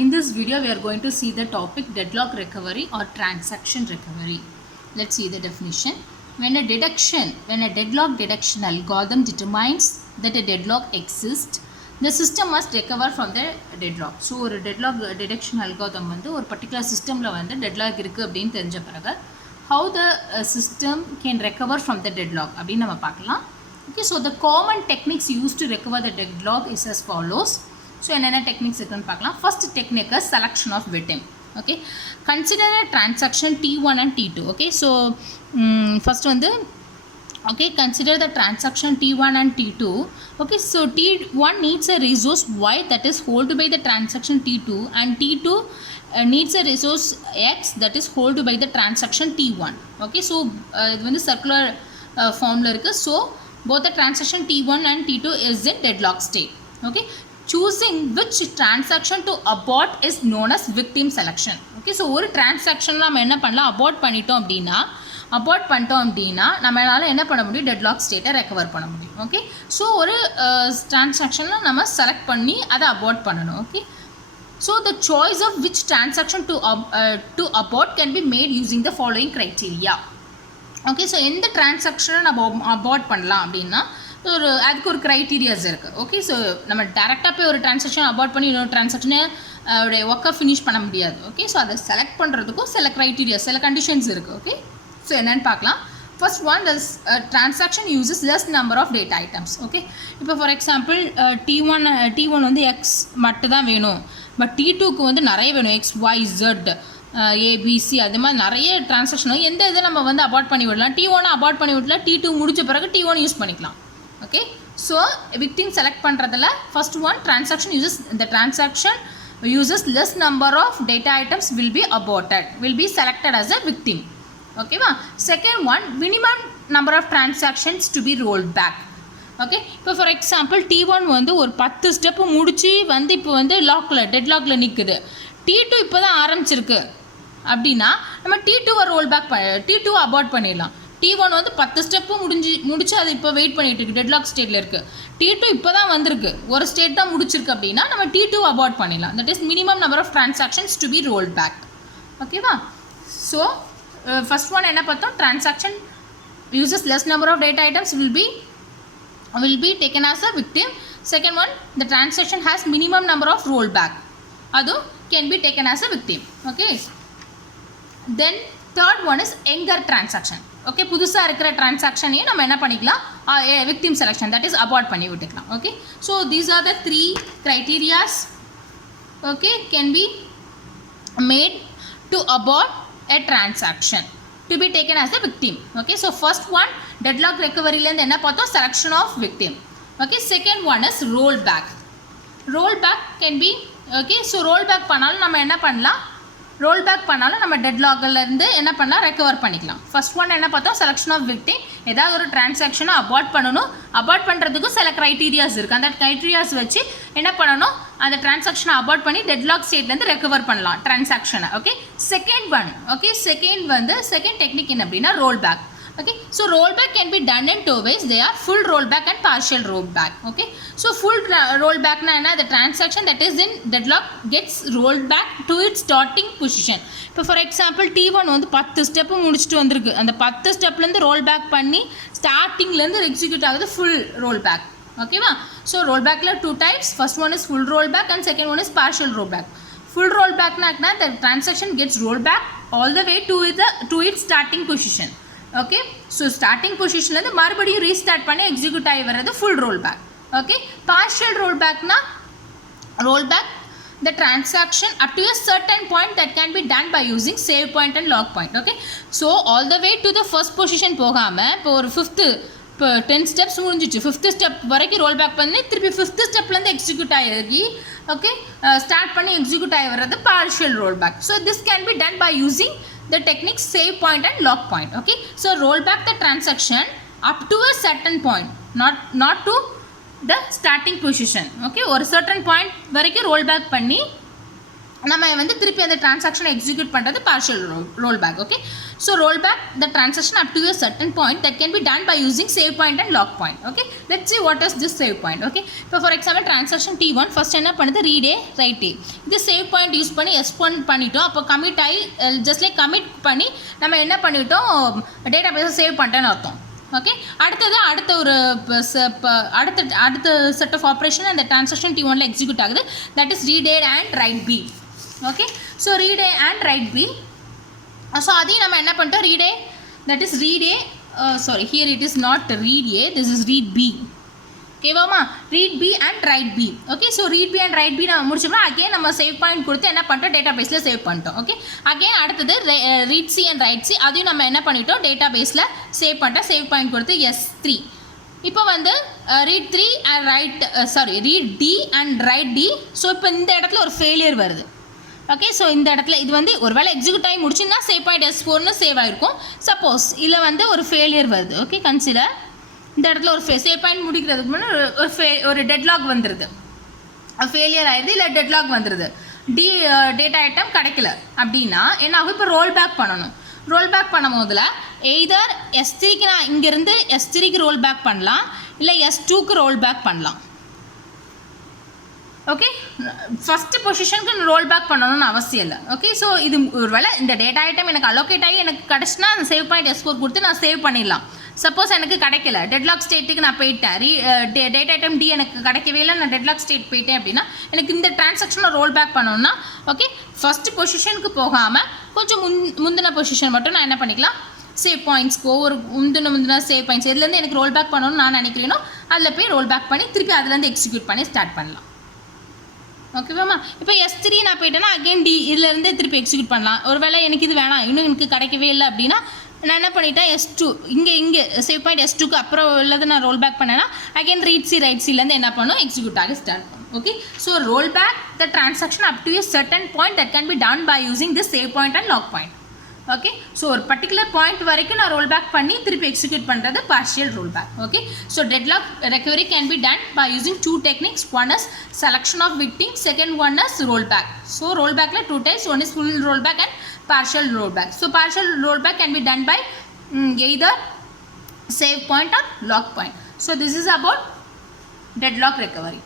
In this video, we are going to see the topic deadlock recovery or transaction recovery. Let's see the definition. When a deadlock detection algorithm determines that a deadlock exists, the system must recover from the deadlock. So, ஒரு deadlock detection algorithm வந்து ஒரு particular systemல வந்து deadlock இருக்கு அப்படினு தெரிஞ்ச பிறகு how the system can recover from the deadlock அப்படினு நம்ம பார்க்கலாம். Okay, so the common techniques used to recover the deadlock is as follows. So, என்னென்ன techniques இருக்குன்னு பார்க்கலாம். First technique is selection of victim. Okay, consider a transaction T1 and T2. Okay, so first வந்து okay, consider the transaction T1 and T2. Okay, so T1 needs a resource Y that is held by the transaction T2 and T2 needs a resource X that is held by the transaction T1. Okay, so இது வந்து circular formula இருக்கு. So both the transaction T1 and T2 is in deadlock state. Okay, choosing which transaction to abort is known as victim selection. Okay, so ஒரு transaction நம்ம என்ன பண்ணலாம், abort பண்ணிட்டோம் அப்படின்னா நம்மளால என்ன பண்ண முடியும், deadlock state ரெக்கவர் பண்ண முடியும். ஓகே, ஸோ ஒரு டிரான்சாக்ஷனில் நம்ம செலக்ட் பண்ணி அதை abort பண்ணணும். Okay, so the choice of which transaction to abort can be made using the following criteria. Okay, so எந்த டிரான்சாக்ஷனை நம்ம abort பண்ணலாம் அப்படின்னா அதுக்கு ஒரு க்ரைட்டீரியாஸ் இருக்குது. ஓகே, ஸோ நம்ம டேரெக்டாக போய் ஒரு டிரான்சாக்ஷன் அபார்ட் பண்ணி இன்னொரு டிரான்சாக்ஷனை ஒர்க்கை ஃபினிஷ் பண்ண முடியாது. ஓகே, ஸோ அதை செலக்ட் பண்ணுறதுக்கும் சில க்ரைட்டீரியாஸ், சில கண்டிஷன்ஸ் இருக்குது. ஓகே, ஸோ என்னென்னு பார்க்கலாம். First one, the transaction uses less number of data items. Okay, இப்போ ஃபார் எக்ஸாம்பிள் T1 வந்து எக்ஸ் மட்டும் தான் வேணும், பட் T2க்கு வந்து நிறைய வேணும், XYZ ABC அது மாதிரி நிறைய டிரான்சாக்ஷன். எந்த இதை நம்ம வந்து அபார்ட் பண்ணி விடலாம், T1 அபார்ட் பண்ணி விடலாம், T2 முடிச்ச பிறகு T1 யூஸ் பண்ணிக்கலாம். Okay, so victim select பண்றதுல first one, transaction uses less number of data items will be aborted, will be selected as a victim. Okay va. Second one, minimum number of transactions to be rolled back. Okay, இப்போ for example T1 வந்து ஒரு 10 step முடிச்சு வந்து இப்போ வந்து டெட்லாக்ல நிக்குது, T2 இப்போ தான் ஆரம்பிச்சிருக்கு அப்படின்னா நம்ம T2 roll back T2 abort பண்ணிடலாம். T1 வந்து 10 ஸ்டெப்பு முடிச்சு அது இப்போ வெயிட் பண்ணிட்டு இருக்கு, டெட்லாக் ஸ்டேட்டில் இருக்குது. T2 இப்போ தான் வந்திருக்கு, ஒரு ஸ்டேட் தான் முடிச்சிருக்கு அப்படின்னா நம்ம T2 அபார்ட் பண்ணிடலாம். That is minimum number of transactions to be rolled back. ஓகேவா. ஸோ ஃபர்ஸ்ட் ஒன் என்ன பார்த்தோம், transaction uses less number of data items will be taken as a victim. Second one, the transaction has minimum number of rollback, adu can be taken as a victim. Okay, then third one is younger transaction. Okay, புதுசாக இருக்கிற டிரான்சாக்ஷனையும் நம்ம என்ன பண்ணிக்கலாம், victim selection, that is abort பண்ணி விட்டுக்கலாம். Okay, so these are the 3 criterias okay can be made to abort a transaction to be taken as a victim. Okay, so first one deadlock ரெக்கவரியிலேருந்து என்ன பார்த்தோம், selection of victim. Okay, second one is roll back. Roll back can be okay, so roll back பண்ணாலும் நம்ம என்ன பண்ணலாம், role back பண்ணாலும் நம்ம டெட்லாக்லேருந்து என்ன பண்ணலாம், ரெக்கவர் பண்ணிக்கலாம். ஃபர்ஸ்ட் ஒன் என்ன பார்த்தோம், செலெக்ஷன் ஆஃப் விக்டிம். ஏதாவது ஒரு டிரான்சாக்ஷனை அபார்ட் பண்ணணும், அபார்ட் பண்ணுறதுக்கும் சில க்ரைட்டீரியாஸ் இருக்குது. அந்த க்ரைட்டீரியாஸ் வச்சு என்ன பண்ணணும், அந்த டிரான்சாக்ஷனை அபார்ட் பண்ணி டெட்லாக் ஸ்டேட்லேருந்து ரெக்கவர் பண்ணலாம் டிரான்சாக்ஷனை. Okay, second one okay, second technique என்ன அப்படின்னா roll back. Okay, so rollback can be done in 2 ways. They are full rollback and partial rollback. Okay, so full rollback na the transaction that is in deadlock gets rolled back to its starting position. இப்போ for example T1 வந்து 10 step முடிச்சிட்டு வந்திருக்கு, அந்த 10 ஸ்டெப்லேருந்து role back பண்ணி ஸ்டார்டிங்லேருந்து execute ஆகுது full roll back. ஓகேவா. So roll பேக்கில் 2 types. First one is full roll back and second one is partial roll back. Full roll பேக்னா the transaction gets rolled back all the way to its starting position. Okay, so starting பொசிஷன்லேருந்து மறுபடியும் restart பண்ணி execute ஆகி வர்றது full roll back. Okay, partial roll பேக்னா roll back the transaction up to a certain point that can be done by using save point and log point. Okay, so all the way to the first position போகாமல் இப்போ ஒரு இப்போ 10 steps முடிஞ்சிச்சு, 5th step வரைக்கும் role back பண்ணி திருப்பி 5th ஸ்டெப்லேருந்து execute ஆகி ஓகே ஸ்டார்ட் பண்ணி எக்ஸிக்யூட் ஆகி வர்றது partial roll back. So this can be done by using the technique save point and lock point. Okay, so roll back the transaction up to a certain point, not to the starting position. Okay, or certain point வரைக்கும் roll back பண்ணி நம்ம வந்து திருப்பி அந்த டிரான்சாக்ஷனை execute பண்ணுறது partial roll back. Okay, So rollback the transaction up to a certain point that can be done by using save point and lock point. Okay, let's see what is this save point. Okay, so for example transaction T1 first என்ன பண்ணுது read a write a, இது save point use பண்ணி s1 பண்ணிட்டோம். அப்போ commit ஆகி just like commit பண்ணி நம்ம என்ன பண்ணிட்டோம், டேட்டாபேஸை சேவ் பண்ணிட்டேன்னு அர்த்தம். ஓகே, அடுத்தது அடுத்த செட் ஆஃப் ஆப்ரேஷன் அந்த transaction T1ல எக்ஸிக்யூட் ஆகுது, that is read a and write b. Okay, so read a and write b. So அதையும் நம்ம என்ன பண்ணிட்டோம், read a, that is read a, sorry here it is not read a, this is read b. ஓகேவாமா, read b and write b. Okay, so read b and write b நம்ம முடிச்சோம்னா again நம்ம save point கொடுத்து என்ன பண்ணிட்டோம், டேட்டாபேஸில் save பண்ணிட்டோம். Okay, again அடுத்தது read c and write c, அதையும் நம்ம என்ன பண்ணிட்டோம், டேட்டாபேஸில் சேவ் பண்ணிட்டோம், சேவ் பாயிண்ட் கொடுத்து s3. இப்போ வந்து read 3 and write read d and write d. So இப்போ இந்த இடத்துல ஒரு ஃபெயிலியர் வருது. ஓகே, ஸோ இந்த இடத்துல இது வந்து ஒரு வேளை எக்ஸிக்யூட் ஆகி முடிச்சுன்னா சேவ் பாயிண்ட் s4ன்னு சேவ் ஆகிருக்கும். சப்போஸ் இதில் வந்து ஒரு ஃபெயிலியர் வருது. ஓகே, கன்சிடர் இந்த இடத்துல ஒரு சேவ் பாயிண்ட் முடிக்கிறதுக்கு முன்னாடி ஒரு டெட்லாக் வந்துடுது, ஃபெயிலியர் ஆயிடுது, இல்லை டெட்லாக் வந்துடுது, டேட்டா ஐட்டம் கிடைக்கல அப்படின்னா என்ன ஆகும், இப்போ ரோல் பேக் பண்ணணும். ரோல் பேக் பண்ணும் போதில் எய்தர் S3க்கு நான் இங்கேருந்து S3க்கு ரோல் பேக் பண்ணலாம், இல்லை S2க்கு ரோல் பேக் பண்ணலாம். ஓகே, ஃபஸ்ட்டு பொசிஷனுக்கு ரோல் பேக் பண்ணணும்னு அவசியம் இல்லை. ஓகே, ஸோ இது ஒரு வேளை இந்த டேட்டா ஐட்டம் எனக்கு அலோகேட் ஆகி எனக்கு கிடச்சுன்னா அந்த சேவ் பாயிண்ட் S4 கொடுத்து நான் சேவ் பண்ணிடலாம். சப்போஸ் எனக்கு கிடைக்கல, டெட்லாக் ஸ்டேட்டுக்கு நான் போயிட்டேன், டேட்டா ஐட்டம் டி எனக்கு கிடைக்கவே இல்லை, நான் டெட்லாக் ஸ்டேட் போயிட்டேன் அப்படின்னா எனக்கு இந்த டிரான்சாக்ஷனை ரோல் பேக் பண்ணணும்னா ஓகே ஃபஸ்ட்டு பொசிஷனுக்கு போகாமல் கொஞ்சம் முந்தின பொசிஷன் மட்டும் நான் என்ன பண்ணிக்கலாம், சேவ் பாயிண்ட்ஸ்க்கு ஒரு முந்தின சேவ் பாயிண்ட்ஸ் இதுலேருந்து எனக்கு ரோல் பேக் பண்ணணும்னு நான் நினைக்கிறேனோ அதில் போய் ரோல் பேக் பண்ணி திருப்பி அதுலேருந்து எக்ஸிக்யூட் பண்ணி ஸ்டார்ட் பண்ணலாம். ஓகேவாம்மா, இப்போ S3 நான் போயிட்டேன்னா அகெயின் டி இதுலேருந்தே திருப்பி எக்ஸிக்யூட் பண்ணலாம். ஒரு வேளை எனக்கு இது வேணாம், இன்னும் எனக்கு கிடைக்கவே இல்லை அப்படின்னா நான் என்ன பண்ணிட்டேன், S2 இங்கே சேவ் பாயிண்ட் S2க்கு அப்புறம் உள்ளதை நான் ரோல் பேக் பண்ணேன்னா அகெயின் ரீட் சி ரைட் சிலேருந்து என்ன பண்ணும், எக்ஸிக்யூட் ஆகி ஸ்டார்ட் பண்ணும். Okay, so roll back the transaction up to a certain point that can be done by using this save point and log point. Okay, so ஒரு particular point வரைக்கும் நான் roll back பண்ணி திருப்பி execute பண்ணுறது partial roll back. Okay, so deadlock recovery can be done by using 2 techniques. One is selection of victims, second one is roll back. So roll backல 2 types, one is full roll back and partial roll back. So partial roll back can be done by either save point or lock point. So this is about deadlock recovery.